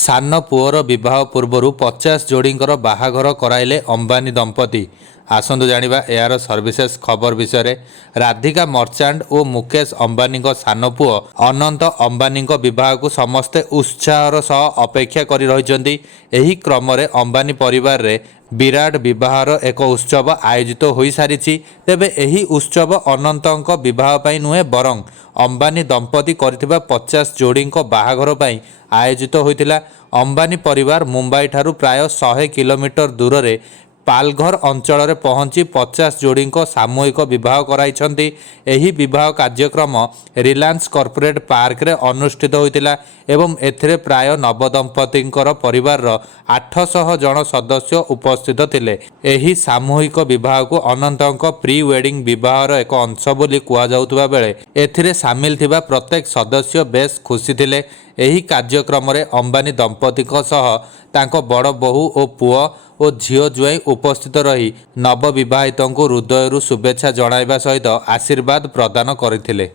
ସାନ ପୁଅର ବିବାହ ପୂର୍ବରୁ 50 ଯୋଡ଼ିଙ୍କର ବାହାଘର କରାଇଲେ ଅମ୍ବାନୀ ଦମ୍ପତି। ଆସନ୍ତୁ ଜାଣିବା ଏହାର ସର୍ଭିସେସ୍ ଖବର ବିଷୟରେ। ରାଧିକା ମର୍ଚାଣ୍ଟ ଓ ମୁକେଶ ଅମ୍ବାନୀଙ୍କ ସାନ ପୁଅ ଅନନ୍ତ ଅମ୍ବାନୀଙ୍କ ବିବାହକୁ ସମସ୍ତେ ଉତ୍ସାହର ସହ ଅପେକ୍ଷା କରି ରହିଛନ୍ତି। ଏହି କ୍ରମରେ ଅମ୍ବାନୀ ପରିବାରରେ ବିରାଟ ବିବାହର ଏକ ଉତ୍ସବ ଆୟୋଜିତ ହୋଇସାରିଛି। ତେବେ ଏହି ଉତ୍ସବ ଅନନ୍ତଙ୍କ ବିବାହ ପାଇଁ ନୁହେଁ, ବରଂ ଅମ୍ବାନୀ ଦମ୍ପତି କରିଥିବା 50 ଯୋଡ଼ିଙ୍କ ବାହାଘର ପାଇଁ ଆୟୋଜିତ ହୋଇଥିଲା। ଅମ୍ବାନୀ ପରିବାର ମୁମ୍ବାଇ ଠାରୁ ପ୍ରାୟ 100 କିଲୋମିଟର ଦୂରରେ ପାଲଘର ଅଞ୍ଚଳରେ ପହଞ୍ଚି 50 ଯୋଡ଼ିଙ୍କ ସାମୂହିକ ବିବାହ କରାଇଛନ୍ତି। ଏହି ବିବାହ କାର୍ଯ୍ୟକ୍ରମ ରିଲାଏନ୍ସ କର୍ପୋରେଟ୍ ପାର୍କରେ ଅନୁଷ୍ଠିତ ହୋଇଥିଲା ଏବଂ ଏଥିରେ ପ୍ରାୟ ନବଦମ୍ପତିଙ୍କର ପରିବାରର 800 ଜଣ ସଦସ୍ୟ ଉପସ୍ଥିତ ଥିଲେ। ଏହି ସାମୂହିକ ବିବାହକୁ ଅନନ୍ତଙ୍କ ପ୍ରି ୱେଡିଂ ବିବାହର ଏକ ଅଂଶ ବୋଲି କୁହାଯାଉଥିବା ବେଳେ ଏଥିରେ ସାମିଲ ଥିବା ପ୍ରତ୍ୟେକ ସଦସ୍ୟ ବେଶ୍ ଖୁସି ଥିଲେ। ଏହି କାର୍ଯ୍ୟକ୍ରମରେ ଅମ୍ବାନୀ ଦମ୍ପତିଙ୍କ ସହ ତାଙ୍କ ବଡ଼ ବୋହୂ ଓ ପୁଅ ଓ ଝିଅ ଜ୍ୱାଇଁ ଉପସ୍ଥିତ ରହି ନବବିବାହିତଙ୍କୁ ହୃଦୟରୁ ଶୁଭେଚ୍ଛା ଜଣାଇବା ସହିତ ଆଶୀର୍ବାଦ ପ୍ରଦାନ କରିଥିଲେ।